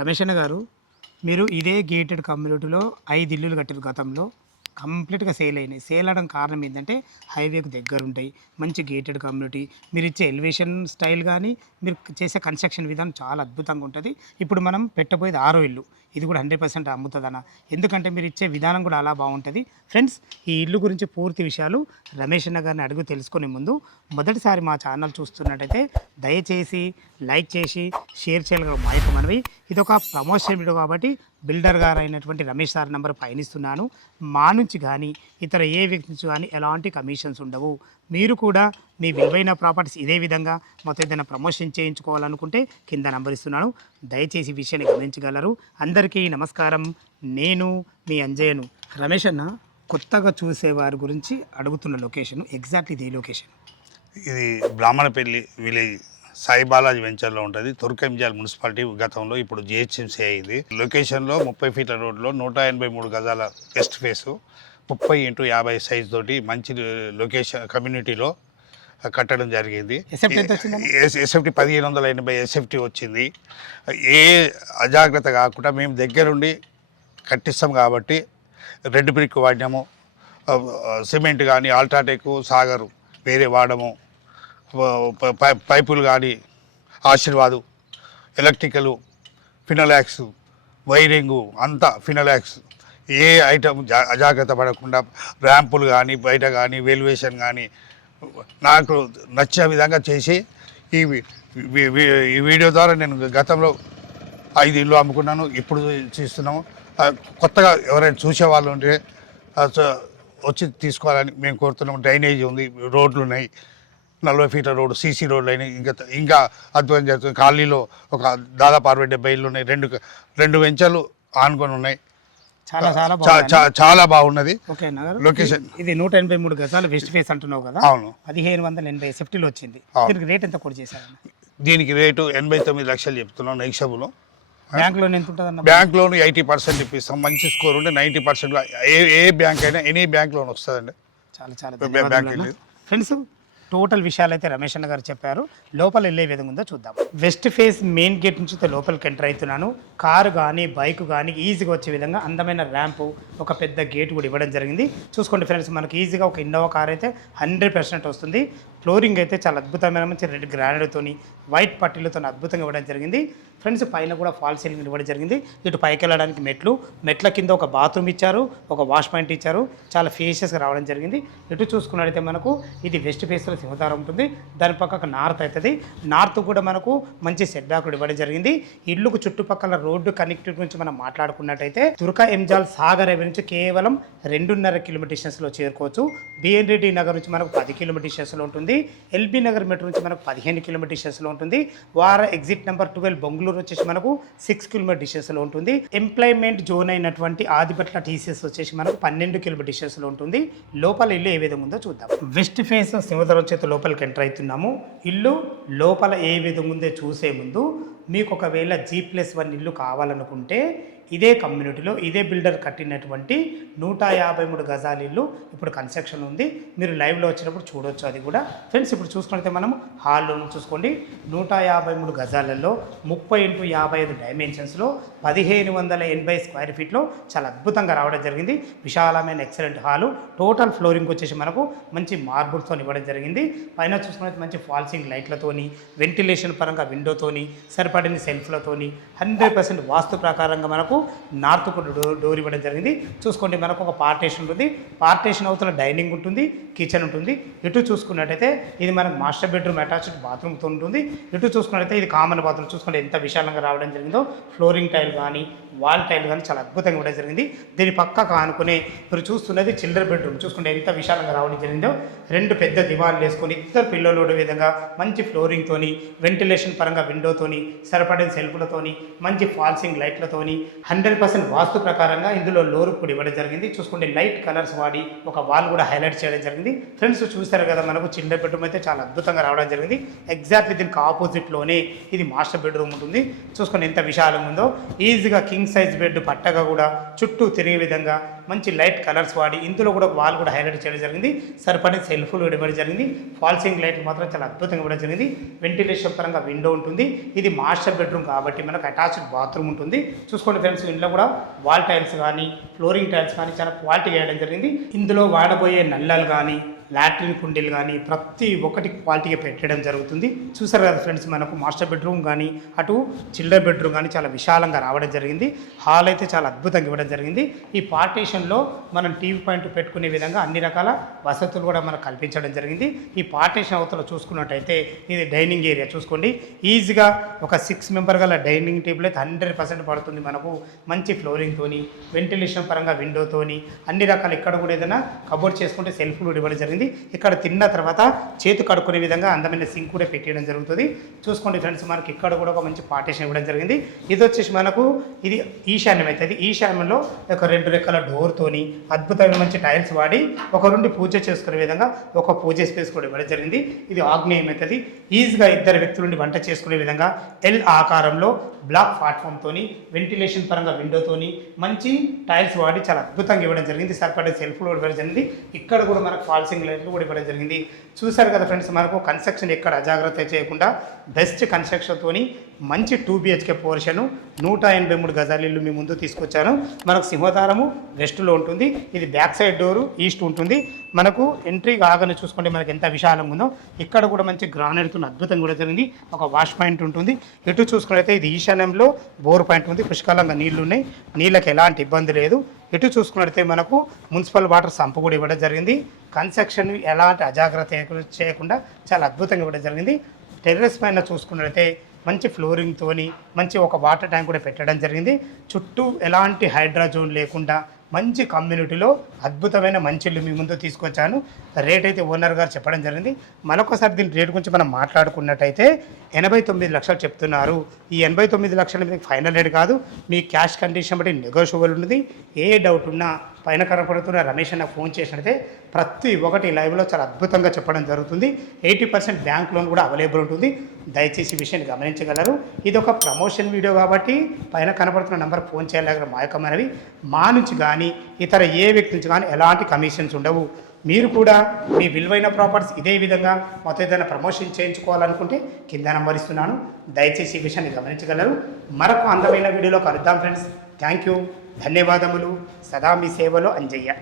రమేష్ అన్న గారు, మీరు ఇదే గేటెడ్ కమ్యూనిటీలో 5 ఇల్లులు కట్టారు గతంలో. కంప్లీట్‌గా సేల్ అయినాయి. సేల్ అవ్వడానికి కారణం ఏందంటే, హైవేకి దగ్గరుంటాయి. మంచి గేటెడ్ కమ్యూనిటీ. మీరిచ్చే ఎలివేషన్ స్టైల్ గానీ, మీరు చేసే కన్‌స్ట్రక్షన్ విధానం చాలా అద్భుతంగా ఉంటది. ఇప్పుడు మనం పెట్టబోయేది ఆరో ఇల్లు. ఇది కూడా 100% అమ్ముతదన్న. ఎందుకంటే మీరిచ్చే విధానం కూడా అలా బావుంటది. ఫ్రెండ్స్, ఈ ఇల్లు గురించి పూర్తి విషయాలు రమేష్ అన్న గారిని అడిగి తెలుసుకునే ముందు, మొదటిసారి మా ఛానల్ చూస్తున్నట్టయితే దయచేసి లైక్ చేసి, షేర్ చేయాలిగా మా యొక్క మనవి. ఇదొక ప్రమోషన్ వీడియో కాబట్టి బిల్డర్ గారు అయినటువంటి రమేష్ సార్ నంబర్ పైన ఇస్తున్నాను. మా నుంచి కానీ ఇతర ఏ వ్యక్తి నుంచి కానీ ఎలాంటి కమిషన్స్ ఉండవు. మీరు కూడా మీ విలువైన ప్రాపర్టీస్ ఇదే విధంగా మొత్తం ఏదైనా ప్రమోషన్ చేయించుకోవాలనుకుంటే కింద నంబర్ ఇస్తున్నాను. దయచేసి ఈ విషయాన్ని గమనించగలరు. అందరికీ నమస్కారం. నేను మీ అంజయ్యను. రమేష్ అన్న, కొత్తగా చూసేవారి గురించి అడుగుతున్న లొకేషన్ ఎగ్జాక్ట్ ఇదే లొకేషన్. ఇది బ్రాహ్మణపల్లి విలేజ్ సాయి బాలాజీ వెంచర్లో ఉంటుంది. తుర్కంజాల్ మున్సిపాలిటీ గతంలో ఇప్పుడు జిహెచ్ఎంసీ అయింది. లొకేషన్లో 30 ఫీట్ల రోడ్లో 183 గజాల వెస్ట్ ఫేసు 30x50 సైజ్ తోటి మంచి లొకేషన్ కమ్యూనిటీలో కట్టడం జరిగింది. ఎస్ఎఫ్టీ 1580 ఎస్ఎఫ్టీ వచ్చింది. ఏ అజాగ్రత్త కాకుండా మేము దగ్గరుండి కట్టిస్తాం కాబట్టి రెడ్ బ్రిక్ వాడినాము. సిమెంట్ కానీ అల్ట్రాటెక్ సాగర్ వేరే వాడము. పైపులు కానీ ఆశీర్వాదు, ఎలక్ట్రికలు, ఫినలాక్స్, వైరింగు అంతా ఫినలాక్స్. ఏ ఐటమ్ అజాగ్రత్త పడకుండా ర్యాంపులు కానీ బయట కానీ వెల్యువేషన్ కానీ నాకు నచ్చిన విధంగా చేసి ఈ వీడియో ద్వారా నేను గతంలో 5 ఇల్లు అమ్ముకున్నాను. ఇప్పుడు చూస్తున్నాము. కొత్తగా ఎవరైనా చూసేవాళ్ళు ఉంటే వచ్చి తీసుకోవాలని మేము కోరుతున్నాము. డ్రైనేజ్ ఉంది, రోడ్లు ఉన్నాయి, 40 ఫీట్ల రోడ్డు, సీసీ రోడ్లు అయినాయి. ఇంకా అద్భుతం జరుగుతుంది. కాలనీలో ఒక దాదాపు 60-70 ఇళ్ళు ఉన్నాయి. రెండు వెంచర్లు ఆనుకొని ఉన్నాయి. చాలా బాగున్నది లొకేషన్. ఇది 183 గజాలు వెస్ట్ ఫేస్ అంటున్నావు కదా? అవును. 1580 ఎస్ఎఫ్టీలో వచ్చింది. దీనికి రేట్ ఎంత కూడా చేశారు? దీనికి రేటు 89 లక్షలు చెప్తున్నాం నెక్సబులో. బ్యాంక్ లోన్ ఎంత ఉంటుంది? Bank loan 80% ఇప్పిస్తాం. మంచి స్కోర్ ఉంటే 90% ఏ బ్యాంక్ అయినా ఎనీ బ్యాంక్ లోన్ వస్తుందండి. చాలా ఫ్రెండ్స్, టోటల్ విషయాలు అయితే రమేష్ అన్న గారు చెప్పారు. లోపల వెళ్ళే విధంగా ఉందో చూద్దాం. వెస్ట్ ఫేస్ మెయిన్ గేట్ నుంచి లోపలికి ఎంటర్ అవుతున్నాను. కారు కానీ బైక్ కానీ ఈజీగా వచ్చే విధంగా అందమైన ర్యాంపు, ఒక పెద్ద గేట్ కూడా ఇవ్వడం జరిగింది. చూసుకోండి ఫ్రెండ్స్, మనకి ఈజీగా ఒక ఇన్నోవా కార్ అయితే 100% వస్తుంది. ఫ్లోరింగ్ అయితే చాలా అద్భుతమైన మంచి రెడ్ గ్రానైడ్తోని వైట్ పట్టీలతో అద్భుతంగా ఇవ్వడం జరిగింది. ఫ్రెండ్స్, పైన కూడా ఫాల్ సీలింగ్ ఇవ్వడం జరిగింది. ఇటు పైకి వెళ్ళడానికి మెట్ల కింద ఒక బాత్రూమ్ ఇచ్చారు, ఒక వాష్ పాయింట్ ఇచ్చారు. చాలా ఫేషియస్గా రావడం జరిగింది. ఇటు చూసుకున్నట్టయితే మనకు ఇది వెస్ట్ ఫేస్లో సింహతారం ఉంటుంది. దాని పక్కకు నార్త్ అవుతుంది. నార్త్ కూడా మనకు మంచి సెట్ బ్యాక్ ఇవ్వడం జరిగింది. ఇల్లుకు చుట్టుపక్కల రోడ్డు కనెక్టివిటీ గురించి మనం మాట్లాడుకున్నట్టయితే తుర్కంజాల్ సాగర్ హైవే నుంచి కేవలం 2.5 కిలోమీటర్ డిస్టెన్స్లో చేరుకోవచ్చు. బిఎన్ రెడ్డి నగర్ నుంచి మనకు 10 కిలోమీటర్ డిస్టెన్స్లో ఉంటుంది. ఎల్బీ నగర్ మెట్రో నుంచి మనకు 15 కిలోమీటర్ డిస్టెన్స్లో ఉంటుంది. వార ఎగ్జిట్ నెంబర్ 12 బెంగళూరు వచ్చేసి మనకు 6 కిలోమీటర్ డిస్టెన్స్లో ఉంటుంది. ఎంప్లాయ్మెంట్ జోన్ అయినటువంటి ఆదిపట్ల టీసీఎస్ వచ్చేసి మనకు 12 కిలోమీటర్ డిస్టెన్స్లో ఉంటుంది. లోపల ఇల్లు ఏ విధంగా ఉందో చూద్దాం. వెస్ట్ ఫేస్ సింహద్వారం చేత లోపలికి ఎంటర్ అవుతున్నాము. ఇల్లు లోపల ఏ విధంగా ఉందో చూసే ముందు మీకు ఒకవేళ G+1 ఇల్లు కావాలనుకుంటే ఇదే కమ్యూనిటీలో ఇదే బిల్డర్ కట్టినటువంటి 153 గజాల ఇల్లు ఇప్పుడు కన్స్ట్రక్షన్ ఉంది. మీరు లైవ్లో వచ్చినప్పుడు చూడొచ్చు అది కూడా. ఫ్రెండ్స్, ఇప్పుడు చూసుకుంటే మనం హాల్లో చూసుకోండి. 153 గజాలలో 30x55 డైమెన్షన్స్లో 1580 స్క్వేర్ ఫీట్లో చాలా అద్భుతంగా రావడం జరిగింది. విశాలమైన ఎక్సలెంట్ హాలు. టోటల్ ఫ్లోరింగ్ వచ్చేసి మనకు మంచి మార్బుల్తో ఇవ్వడం జరిగింది. పైన చూసుకుంటే మంచి ఫాల్సింగ్ లైట్లతోని, వెంటిలేషన్ పరంగా విండోతోని, సరిపడిన సెల్ఫ్లతోని 100% వాస్తు ప్రకారంగా మనకు నార్త్ డోర్ ఇవ్వడం జరిగింది. చూసుకోండి, మనకు ఒక పార్టేషన్ ఉంటుంది. పార్టేషన్ అవతల డైనింగ్ ఉంటుంది, కిచెన్ ఉంటుంది. ఇటు చూసుకున్నట్టయితే ఇది మనకు మాస్టర్ బెడ్రూమ్ అటాచ్డ్ బాత్రూమ్తో ఉంటుంది. ఇటు చూసుకున్నట్టయితే ఇది కామన్ బాత్రూమ్. చూసుకోండి ఎంత విశాలంగా రావడం జరిగిందో. ఫ్లోరింగ్ టైల్ కానీ వాల్ టైల్ కానీ చాలా అద్భుతంగా ఇవ్వడం జరిగింది. దీని పక్కకు ఆనుకునే మీరు చూస్తున్నది చిల్డ్రన్ బెడ్రూమ్. చూసుకుంటే ఎంత విశాలంగా రావడం జరిగిందో. 2 పెద్ద దివాన్లు వేసుకొని 2 పిల్లలు విధంగా మంచి ఫ్లోరింగ్తోని, వెంటిలేషన్ పరంగా విండోతోని, సరిపడిన సెల్ఫ్లతోని, మంచి ఫాల్సింగ్ లైట్లతోని 100% వాస్తు ప్రకారంగా ఇందులో లోరు కూడా ఇవ్వడం జరిగింది. చూసుకుంటే లైట్ కలర్స్ వాడి ఒక వాల్ కూడా హైలైట్ చేయడం జరిగింది. ఫ్రెండ్స్, చూస్తారు కదా, మనకు చిల్డ్రన్ బెడ్రూమ్ అయితే చాలా అద్భుతంగా రావడం జరిగింది. ఎగ్జాక్ట్లీ దీనికి ఆపోజిట్లోనే ఇది మాస్టర్ బెడ్రూమ్ ఉంటుంది. చూసుకొని ఎంత విశాలంగా ఉందో. ఈజీగా కింగ్ సైజ్ బెడ్ పట్టగా కూడా చుట్టూ తిరిగే విధంగా మంచి లైట్ కలర్స్ వాడి ఇందులో కూడా వాల్ కూడా హైలైట్ చేయడం జరిగింది. సరిపడే సెల్ఫ్లు ఇవ్వడం జరిగింది. ఫాల్సింగ్ లైట్ మాత్రం చాలా అద్భుతంగా ఇవ్వడం జరిగింది. వెంటిలేషన్ పరంగా విండో ఉంటుంది. ఇది మాస్టర్ బెడ్రూమ్ కాబట్టి మనకు అటాచ్డ్ బాత్రూమ్ ఉంటుంది. చూసుకోండి ఫ్రెండ్స్, ఇంట్లో కూడా వాల్ టైల్స్ కానీ ఫ్లోరింగ్ టైల్స్ కానీ చాలా క్వాలిటీగా వేయడం జరిగింది. ఇందులో వాడబోయే నల్లాలు కానీ లాట్రిన్ కుండీలు కానీ ప్రతి ఒక్కటి క్వాలిటీగా పెట్టడం జరుగుతుంది. చూసారు కదా ఫ్రెండ్స్, మనకు మాస్టర్ బెడ్రూమ్ కానీ అటు చిల్డ్రన్ బెడ్రూమ్ కానీ చాలా విశాలంగా రావడం జరిగింది. హాల్ అయితే చాలా అద్భుతంగా ఇవ్వడం జరిగింది. ఈ పార్టీషన్లో మనం టీవీ పాయింట్ పెట్టుకునే విధంగా అన్ని రకాల వసతులు కూడా మనకు కల్పించడం జరిగింది. ఈ పార్టీషన్ అవతల చూసుకున్నట్టయితే ఇది డైనింగ్ ఏరియా చూసుకోండి. ఈజీగా ఒక 6 మెంబర్ గల డైనింగ్ టేబుల్ అయితే 100% పడుతుంది. మనకు మంచి ఫ్లోరింగ్తోని వెంటిలేషన్ పరంగా విండోతోని అన్ని రకాల ఇక్కడ కూడా ఏదైనా కబోర్డ్ చేసుకుంటే సెల్ఫ్లు ఇవ్వడం జరిగింది. ఇక్కడ తిన్న తర్వాత చేతు కడుక్కునే విధంగా అందమైన సింక్ కూడా పెట్టడం జరుగుతుంది. చూసుకోండి ఫ్రెండ్స్, మనకి ఇక్కడ కూడా ఒక మంచి పార్టీషన్ ఇవ్వడం జరిగింది. ఇది వచ్చేసి మనకు ఇది ఈశాన్యం అవుతుంది. ఈశాన్యంలో ఒక 2 రెక్కల డోర్తోని అద్భుతమైన మంచి టైల్స్ వాడి ఒక నుండి పూజ చేసుకునే విధంగా ఒక పూజ స్పేస్ కూడా ఇవ్వడం జరిగింది. ఇది ఆగ్నేయం అవుతుంది. ఈజీగా 2 వ్యక్తుల నుండి వంట చేసుకునే విధంగా ఎల్ ఆకారంలో బ్లాక్ ప్లాట్ఫామ్తోని వెంటిలేషన్ పరంగా విండోతోని మంచి టైల్స్ వాడి చాలా అద్భుతంగా ఇవ్వడం జరిగింది. సరిపడే సెల్ఫ్లు ఇవ్వడం జరిగింది. ఇక్కడ కూడా మనకు ఫాల్సింగ్ లైట్లు కూడా ఇవ్వడం జరిగింది. చూసారు కదా ఫ్రెండ్స్, మనకు కన్స్ట్రక్షన్ ఎక్కడ అజాగ్రత్త చేయకుండా బెస్ట్ కన్స్ట్రక్షన్తోని మంచి 2 BHK పోర్షను 183 గజాల ఇల్లు మీ ముందు తీసుకొచ్చాను. మనకు సింహద్వారము వెస్ట్లో ఉంటుంది. ఇది బ్యాక్ సైడ్ డోరు ఈస్ట్ ఉంటుంది. మనకు ఎంట్రీ కాగానే చూసుకుంటే మనకి ఎంత విశాలంగా ఉందో. ఇక్కడ కూడా మంచి గ్రానైట్తో అద్భుతంగా కూడా జరిగింది. ఒక వాష్ పాయింట్ ఉంటుంది. ఇటు చూసుకున్నట్లయితే ఇది ఈశాన్యంలో బోర్ పాయింట్ ఉంది. పుష్కలంగా నీళ్లు ఉన్నాయి. నీళ్ళకి ఎలాంటి ఇబ్బంది లేదు. ఇటు చూసుకున్నట్లయితే మనకు మున్సిపల్ వాటర్ సంపు కూడా ఇవ్వడం జరిగింది. కన్స్ట్రక్షన్ ఎలాంటి అజాగ్రత్త చేయకుండా చాలా అద్భుతంగా ఇవ్వడం జరిగింది. టెర్రస్ పైన చూసుకున్నట్లయితే మంచి ఫ్లోరింగ్తోని మంచి ఒక వాటర్ ట్యాంక్ కూడా పెట్టడం జరిగింది. చుట్టూ ఎలాంటి హైడ్రాజోన్ లేకుండా మంచి కమ్యూనిటీలో అద్భుతమైన మంచి ఇల్లు మీ ముందు తీసుకొచ్చాను. రేట్ అయితే ఓనర్ గారు చెప్పడం జరిగింది. మరొకసారి దీని రేటు గురించి మనం మాట్లాడుకున్నట్టయితే 89 లక్షలు చెప్తున్నారు. ఈ 89 లక్షలు మీకు ఫైనల్ రేట్ కాదు. మీ క్యాష్ కండిషన్ బట్టి నెగోషియబుల్ ఉంది. ఏ డౌట్ ఉన్నా పైన కనపడుతున్న రమేష్ అన్న ఫోన్ చేసినట్టే ప్రతి ఒక్కటి లైవ్లో చాలా అద్భుతంగా చెప్పడం జరుగుతుంది. 80% బ్యాంక్ లోన్ కూడా అవైలబుల్ ఉంటుంది. దయచేసి ఈ విషయాన్ని గమనించగలరు. ఇది ఒక ప్రమోషన్ వీడియో కాబట్టి పైన కనపడుతున్న నెంబర్ ఫోన్ చేయాలి. మా యొక్క మనవి మా నుంచి కానీ ఇతర ఏ వ్యక్తి నుంచి కానీ ఎలాంటి కమిషన్స్ ఉండవు. మీరు కూడా మీ విలువైన ప్రాపర్టీస్ ఇదే విధంగా మొత్తం ఏదైనా ప్రమోషన్ చేయించుకోవాలనుకుంటే కింద నెంబర్ ఇస్తున్నాను. దయచేసి ఈ విషయాన్ని గమనించగలరు. మరొక అందమైన వీడియోలో కలుద్దాం ఫ్రెండ్స్. థ్యాంక్ యూ, ధన్యవాదములు. సదా మీ సేవలో అంజయ్య.